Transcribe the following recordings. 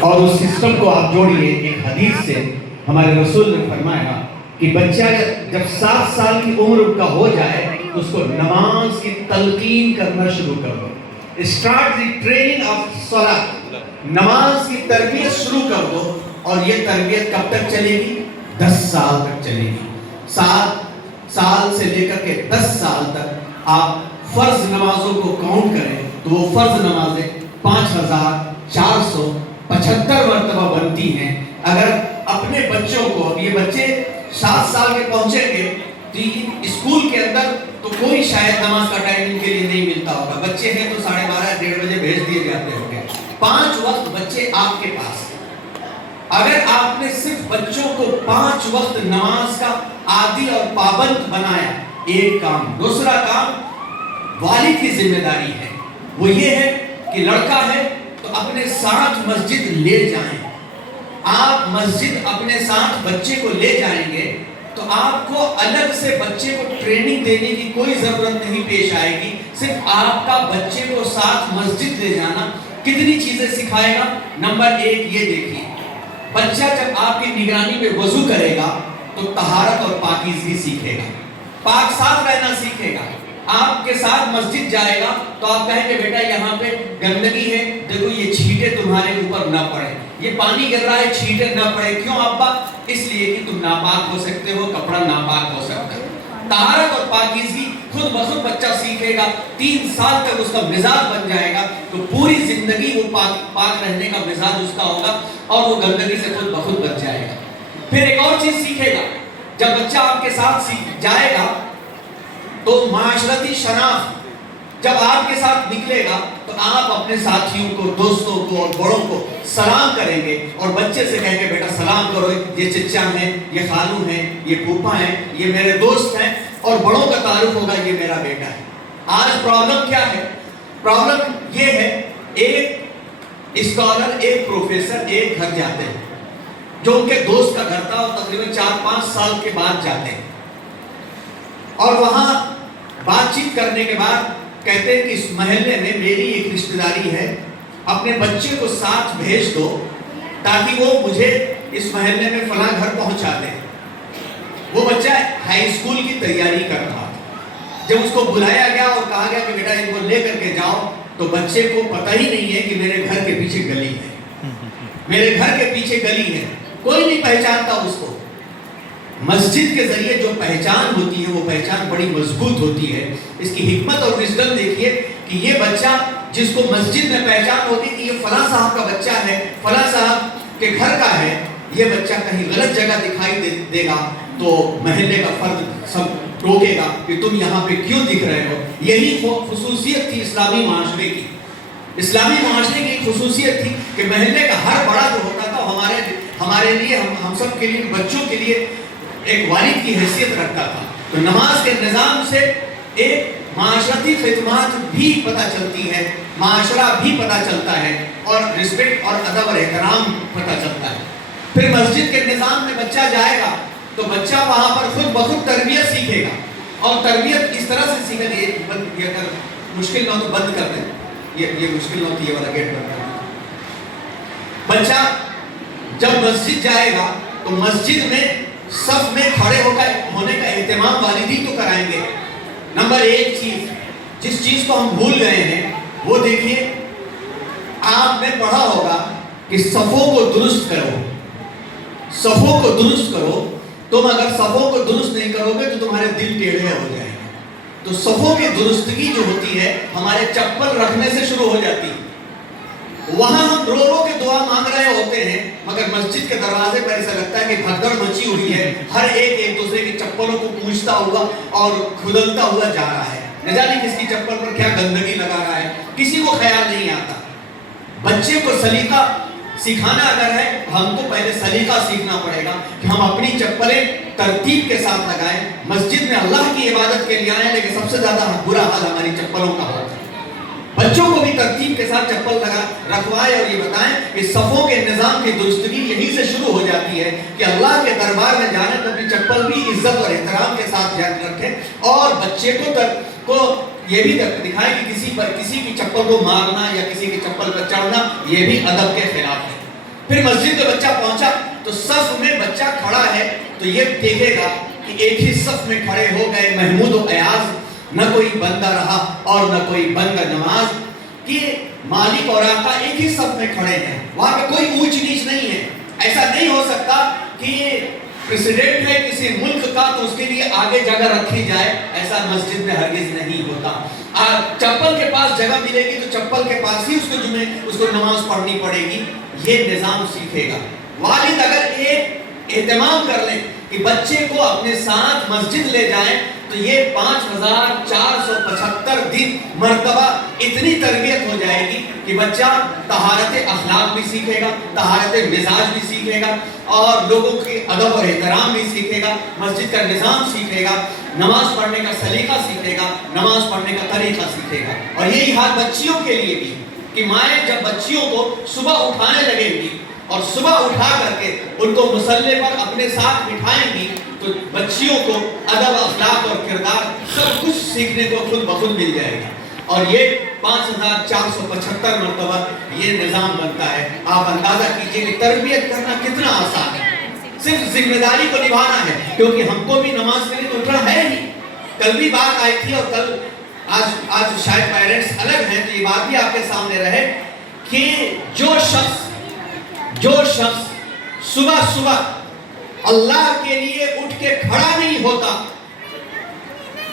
اور اس سسٹم کو آپ جوڑیے ایک حدیث سے. ہمارے رسول نے فرمایا کہ بچہ جب 7 سال کی عمر کا ہو جائے تو اس کو نماز کی تلقین کرنا شروع کر دو. اسٹارٹ دی ٹریننگ آف صلاۃ. نماز کی تربیت شروع کر دو. اور یہ تربیت کب تک چلے گی؟ 10 سال تک چلے گی. 7 سال سے لے کر کے 10 سال تک آپ فرض نمازوں کو کاؤنٹ کریں تو وہ فرض نمازیں 5475 مرتبہ بنتی ہیں. اگر اپنے بچوں کو، اب یہ بچے 7 سال کے پہنچیں گے تو اسکول کے اندر تو کوئی شاید نماز کا ٹائم ان کے لیے نہیں ملتا ہوگا. بچے ہیں تو 12:30 1:30 بجے بھیج دیے جاتے ہوں گے. 5 وقت بچے آپ کے پاس ہیں. اگر آپ نے صرف بچوں کو 5 وقت نماز کا عادی اور پابند بنایا، ایک کام. دوسرا کام والد کی ذمہ داری ہے، وہ یہ ہے کہ لڑکا ہے تو اپنے ساتھ مسجد لے جائیں. آپ مسجد اپنے ساتھ بچے کو لے جائیں گے تو آپ کو الگ سے بچے کو ٹریننگ دینے کی کوئی ضرورت نہیں پیش آئے گی. صرف آپ کا بچے کو ساتھ مسجد لے جانا کتنی چیزیں سکھائے گا. نمبر 1 یہ دیکھیے، بچہ جب آپ کی نگرانی میں وضو کرے گا تو طہارت اور پاکیزگی سیکھے گا، پاک صاف رہنا سیکھے گا. آپ کے ساتھ مسجد جائے گا تو آپ کہیں گے بیٹا یہاں پہ گندگی ہے، دیکھو یہ چھینٹے تمہارے اوپر نہ پڑے، یہ پانی گر رہا ہے چھینٹے نہ پڑے. کیوں ابا؟ اس لیے کہ تم ناپاک ہو سکتے ہو، کپڑا ناپاک ہو سکتا ہے. طہارت اور پاکیزگی خود بخود بچہ سیکھے گا. 3 سال تک اس کا مزاج بن جائے گا تو پوری زندگی وہ پاک رہنے کا مزاج اس کا ہوگا اور وہ گندگی سے خود بخود بچ جائے گا. پھر ایک اور چیز سیکھے گا، جب بچہ آپ کے ساتھ جائے گا تو معاشرتی شناخت. جب آپ کے ساتھ نکلے گا تو آپ اپنے ساتھیوں کو، دوستوں کو اور بڑوں کو سلام کریں گے اور بچے سے کہیں گے بیٹا سلام کرو، یہ چچا ہیں، یہ خالو ہیں، یہ پھوپھا ہیں، یہ میرے دوست ہیں. اور بڑوں کا تعارف ہوگا یہ میرا بیٹا ہے. آج پرابلم کیا ہے؟ پرابلم یہ ہے، ایک اسکالر، ایک پروفیسر ایک گھر جاتے ہیں جو ان کے دوست کا گھر تھا اور تقریباً 4-5 سال کے بعد جاتے ہیں اور وہاں بات چیت کرنے کے بعد کہتے ہیں کہ اس محلے میں میری ایک رشتہ داری ہے، اپنے بچے کو ساتھ بھیج دو تاکہ وہ مجھے اس محلے میں فلاں گھر پہنچا دے. وہ بچہ ہائی اسکول کی تیاری کر رہا تھا. جب اس کو بلایا گیا اور کہا گیا کہ بیٹا ان کو لے کر کے جاؤ تو بچے کو پتہ ہی نہیں ہے کہ میرے گھر کے پیچھے گلی ہے، میرے گھر کے پیچھے گلی ہے، کوئی نہیں پہچانتا اس کو. مسجد کے ذریعے جو پہچان ہوتی ہے وہ پہچان بڑی مضبوط ہوتی ہے. اس کی حکمت اور وزڈم دیکھیے کہ یہ بچہ جس کو مسجد میں پہچان ہوتی کہ یہ فلاں صاحب کا بچہ ہے، فلاں صاحب کے گھر کا ہے، یہ بچہ کہیں غلط جگہ دکھائی دے گا تو محلے کا فرد سب ٹوکے گا کہ تم یہاں پہ کیوں دکھ رہے ہو. یہی خصوصیت تھی اسلامی معاشرے کی. اسلامی معاشرے کی خصوصیت تھی کہ محلے کا ہر بڑا جو ہوتا تھا ہمارے لیے، ہم سب کے لیے، بچوں کے لیے ایک والد کی حیثیت رکھتا تھا. تو نماز کے نظام سے ایک معاشرتی خدمات بھی پتہ چلتی ہے، معاشرہ بھی پتہ چلتا ہے اور رسپیکٹ اور ادب اور احترام پتہ چلتا ہے. پھر مسجد کے نظام میں بچہ جائے گا تو بچہ وہاں پر خود بخود تربیت سیکھے گا اور تربیت اس طرح سے سیکھے گا. یہ اگر مشکل نہ ہو تو بند کر دیں، یہ مشکل نہ ہوتی، یہ والا گیٹ بند کر دیں. بچہ جب مسجد جائے گا تو مسجد میں صف میں کھڑے ہونے کا اہتمام والدین تو کرائیں گے. نمبر 1 چیز، جس چیز کو ہم بھول گئے ہیں وہ دیکھیے، آپ نے پڑھا ہوگا کہ صفوں کو درست کرو، صفوں کو درست کرو. تم اگر صفوں کو درست نہیں کرو گے تو تمہارے دل ٹیڑھے ہو جائیں گے. تو صفوں کی درستگی جو ہوتی ہے ہمارے چپل رکھنے سے شروع ہو جاتی ہے. وہاں ہم رو رو کے دعا مانگ رہے ہوتے ہیں مگر مسجد کے دروازے پر ایسا لگتا ہے کہ بھگدڑ مچی ہوئی ہے، ہر ایک دوسرے کی چپلوں کو پوچھتا ہوا اور کھدلتا ہوا جا رہا ہے. نہ جانے کس کی چپل پر کیا گندگی لگا رہا ہے، کسی کو خیال نہیں آتا. بچے کو سلیقہ سکھانا اگر ہے، ہم کو پہلے سلیقہ سیکھنا پڑے گا کہ ہم اپنی چپلیں ترتیب کے ساتھ لگائیں. مسجد میں اللہ کی عبادت کے لیے آئیں لیکن سب سے زیادہ برا حال ہماری چپلوں کا ہوتا ہے. بچوں کو بھی ترتیب کے ساتھ چپل رکھوائے اور یہ بتائیں کہ صفوں کے نظام کی درستگی یہیں سے شروع ہو جاتی ہے کہ اللہ کے دربار میں جانے تو اپنی چپل بھی عزت اور احترام کے ساتھ رکھیں اور بچے کو یہ بھی دکھائیں کہ کسی کی چپل کو مارنا یا کسی کی چپل پر چڑھنا یہ بھی ادب کے خلاف ہے. پھر مسجد میں بچہ پہنچا تو صف میں بچہ کھڑا ہے تو یہ دیکھے گا کہ ایک ہی صف میں کھڑے ہو گئے محمود و ایاز، نہ کوئی بندہ رہا اور نہ کوئی بندہ نماز، کہ مالک اور آقا ایک ہی صف میں کھڑے ہیں، وہاں پہ کوئی اونچ نیچ نہیں ہے۔ ایسا نہیں ہو سکتا کہ یہ پریزیڈنٹ ہے کسی ملک کا تو اس کے لیے آگے جگہ رکھی جائے، ایسا مسجد میں ہرگز نہیں ہوتا۔ چپل کے پاس جگہ ملے گی تو چپل کے پاس ہی اس کو نماز پڑھنی پڑے گی، یہ نظام سیکھے گا۔ والد اگر ایک اہتمام کر لیں کہ بچے کو اپنے ساتھ مسجد لے جائیں تو یہ 5475 دن مرتبہ اتنی تربیت ہو جائے گی کہ بچہ طہارت اخلاق بھی سیکھے گا، طہارت مزاج بھی سیکھے گا، اور لوگوں کے ادب اور احترام بھی سیکھے گا، مسجد کا نظام سیکھے گا، نماز پڑھنے کا سلیقہ سیکھے گا، نماز پڑھنے کا طریقہ سیکھے گا۔ اور یہی حال بچیوں کے لیے بھی، کہ مائیں جب بچیوں کو صبح اٹھانے لگیں گی اور صبح اٹھا کر کے ان کو مصلی پر اپنے ساتھ بٹھائیں گی تو بچیوں کو ادب، اخلاق اور کردار سب کچھ سیکھنے کو خود بخود مل جائے گا۔ اور یہ 5475 مرتبہ یہ نظام بنتا ہے۔ آپ اندازہ کیجئے کہ تربیت کرنا کتنا آسان ہے، صرف ذمہ داری کو نبھانا ہے، کیونکہ ہم کو بھی نماز کے لیے تو اٹھنا ہے ہی۔ کل بھی بات آئی تھی اور کل آج شاید پیرنٹس الگ ہیں تو یہ بات بھی آپ کے سامنے رہے کہ جو شخص صبح اللہ کے لیے اٹھ کے کھڑا نہیں ہوتا،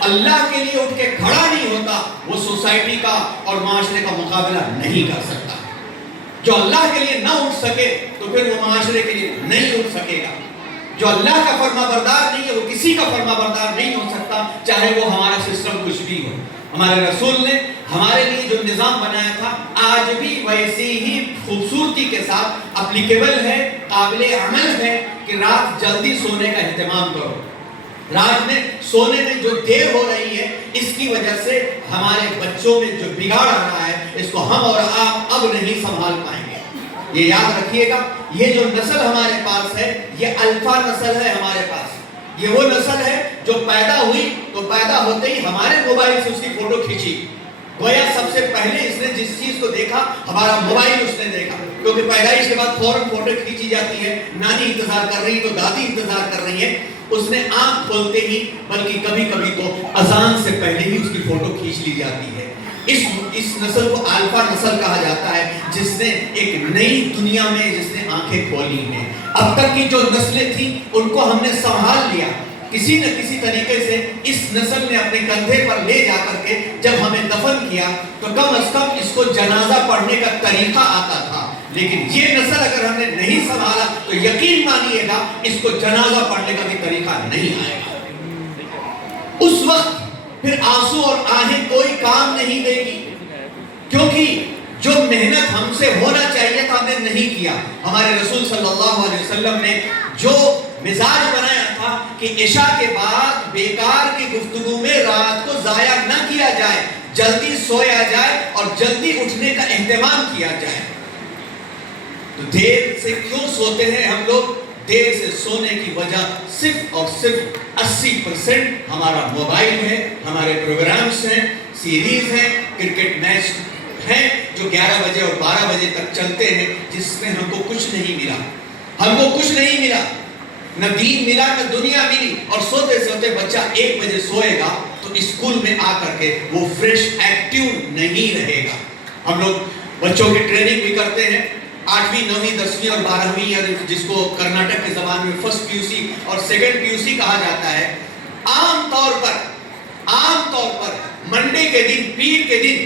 اللہ کے لیے اٹھ کے کھڑا نہیں ہوتا، وہ سوسائٹی کا اور معاشرے کا مقابلہ نہیں کر سکتا۔ جو اللہ کے لیے نہ اٹھ سکے تو پھر وہ معاشرے کے لیے نہیں اٹھ سکے گا۔ جو اللہ کا فرما بردار نہیں ہے وہ کسی کا فرما بردار نہیں ہو سکتا، چاہے وہ ہمارا سسٹم کچھ بھی ہو۔ ہمارے رسول نے ہمارے لیے جو نظام بنایا تھا آج بھی ویسے ہی خوبصورتی کے ساتھ اپلیکیبل ہے، قابل عمل ہے کہ رات جلدی سونے کا اہتمام کرو۔ رات میں سونے میں جو دیر ہو رہی ہے اس کی وجہ سے ہمارے بچوں میں جو بگاڑ آ رہا ہے اس کو ہم اور آپ اب نہیں سنبھال پائیں گے۔ یہ یاد رکھیے گا، یہ جو نسل ہمارے پاس ہے یہ الفا نسل ہے ہمارے پاس۔ یہ وہ نسل ہے جو پیدا ہوئی تو پیدا ہوتے ہی ہمارے موبائل سے اس کی فوٹو کھینچی، گویا سب سے پہلے اس نے جس چیز کو دیکھا ہمارا موبائل اس نے دیکھا، کیونکہ پیدائش کے بعد فوراً فوٹو کھینچی جاتی ہے، نانی انتظار کر رہی ہے تو دادی انتظار کر رہی ہے، اس نے آنکھ کھولتے ہی بلکہ کبھی کبھی تو اذان سے پہلے ہی اس کی فوٹو کھینچ لی جاتی ہے۔ اس نسل کو الفا نسل کہا جاتا ہے، جس نے ایک نئی دنیا میں جس نے آنکھیں کھولی ہیں۔ اب تک کی جو نسلیں تھیں ان کو ہم نے سنبھال لیا، کسی نہ کسی طریقے سے اس نسل نے اپنے کندھے پر لے جا کر کے جب ہمیں دفن کیا تو کم از کم اس کو جنازہ پڑھنے کا طریقہ آتا تھا، لیکن یہ نسل اگر ہم نے نہیں سنبھالا تو یقین مانیے گا اس کو جنازہ پڑھنے کا بھی طریقہ نہیں آئے گا۔ اس وقت پھر آنسو اور آہیں کوئی کام نہیں دے گی، کیونکہ جو محنت ہم سے ہونا چاہیے تھا ہم نے نہیں کیا۔ ہمارے رسول صلی اللہ علیہ وسلم نے جو مزاج بنایا تھا کہ عشاء کے بعد بیکار کی گفتگو میں رات کو ضائع نہ کیا جائے، جلدی سویا جائے اور جلدی اٹھنے کا اہتمام کیا جائے۔ تو دیر سے کیوں سوتے ہیں ہم لوگ؟ دیر سے سونے کی وجہ صرف اور صرف 80% ہمارا موبائل ہے، ہمارے پروگرامز ہیں، سیریز ہیں، کرکٹ میچ ہیں جو 11 بجے اور 12 بجے تک چلتے ہیں، جس میں ہم کو کچھ نہیں ملا، ہم کو کچھ نہیں ملا، نہ دین ملا نہ دنیا ملی۔ اور سوتے سوتے بچہ 1 بجے سوئے گا تو اسکول میں آ کر کے وہ فریش ایکٹیو نہیں رہے گا۔ ہم لوگ بچوں کی ٹریننگ بھی کرتے ہیں، 8ویں 9ویں 10ویں اور 12ویں، یعنی جس کو کرناٹک کی زبان میں فرسٹ پی یو سی اور سیکنڈ پی یو سی کہا جاتا ہے۔ عام طور پر منڈے کے دن، پیر کے دن،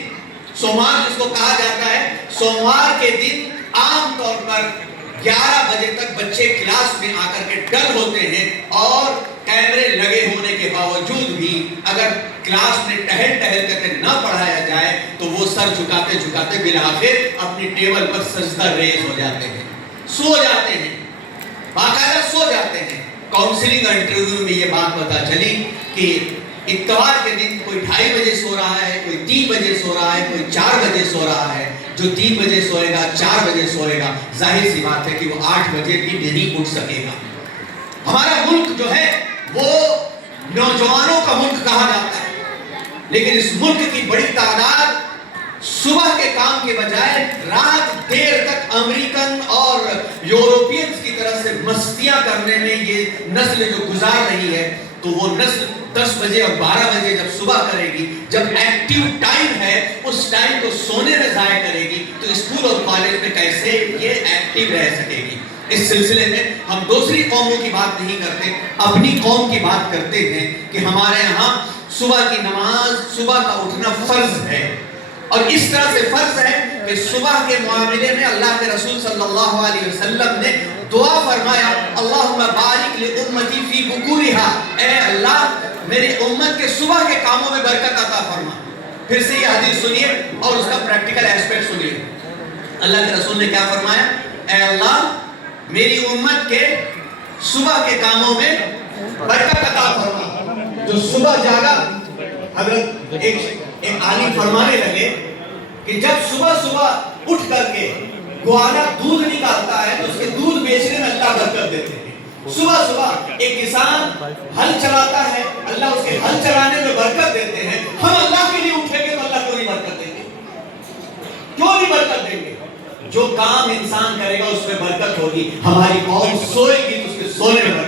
سوموار جس کو کہا جاتا ہے، سوموار کے دن عام طور پر 11 بجے تک بچے کلاس میں آ کر کے ڈل ہوتے ہیں، اور کیمرے لگے ہونے کے باوجود بھی اگر کلاس میں ٹہل کر کے نہ پڑھایا جائے تو وہ سر جھکاتے جھکاتے بالآخر اپنی ٹیبل پر سجدہ ریز ہو جاتے ہیں، سو جاتے ہیں، باقاعدہ سو جاتے ہیں۔ کاؤنسلنگ اور انٹرویو میں یہ بات پتہ چلی کہ اتوار کے دن کوئی 2:30 بجے سو رہا ہے، کوئی 3 بجے سو رہا ہے، کوئی 4 بجے سو رہا ہے۔ جو 3 بجے سوئے گا، 4 بجے سوئے گا، ظاہر سی بات ہے کہ وہ 8 بجے بھی نہیں اٹھ سکے گا۔ ہمارا ملک جو ہے وہ نوجوانوں کا ملک کہا جاتا ہے، لیکن اس ملک کی بڑی تعداد صبح کے کام کے بجائے رات دیر تک امریکن اور یورپینز کی طرح سے مستیاں کرنے میں یہ نسل جو گزار رہی ہے، تو وہ نسل 10 بجے اور 12 بجے جب صبح کرے گی، جب ایکٹیو ٹائم ہے اس ٹائم کو سونے میں ضائع کرے گی، تو اسکول اور کالج میں کیسے یہ ایکٹیو رہ سکے گی؟ اس سلسلے میں ہم دوسری قوموں کی بات نہیں کرتے، اپنی قوم کی بات کرتے ہیں کہ ہمارے یہاں صبح کی نماز، صبح کا اٹھنا فرض ہے، اور اس طرح سے فرض ہے کہ صبح کے معاملے میں اللہ کے رسول صلی اللہ علیہ وسلم نے دعا فرمایا، اللہم بارک لامتی فی بکورہا، اے اللہ میری امت کے صبح کے کاموں میں برکت عطا فرما۔ پھر سے یہ حدیث سنیے اور اس کا پریکٹیکل ایسپیکٹ سنیے۔ اللہ کے رسول نے کیا فرمایا؟ اے اللہ میری امت کے صبح کے کاموں میں برکت عطا فرما۔ جو صبح جاگا، حضرت ایک عالم فرمانے لگے کہ جب صبح صبح اٹھ کر کے گوانا دودھ نکالتا ہے تو اس کے دودھ بیچنے میں اللہ برکت دیتے ہیں۔ صبح صبح ایک کسان ہل چلاتا ہے، اللہ اس کے ہل چلانے میں برکت دیتے ہیں۔ ہم اللہ کے لیے اٹھیں گے تو اللہ کو نہیں برکت دیں گے؟ کیوں نہیں برکت دیں گے؟ جو کام انسان کرے گا اس میں برکت ہوگی۔ ہماری قوم سوئے گی تو اس کے سونے میں برکت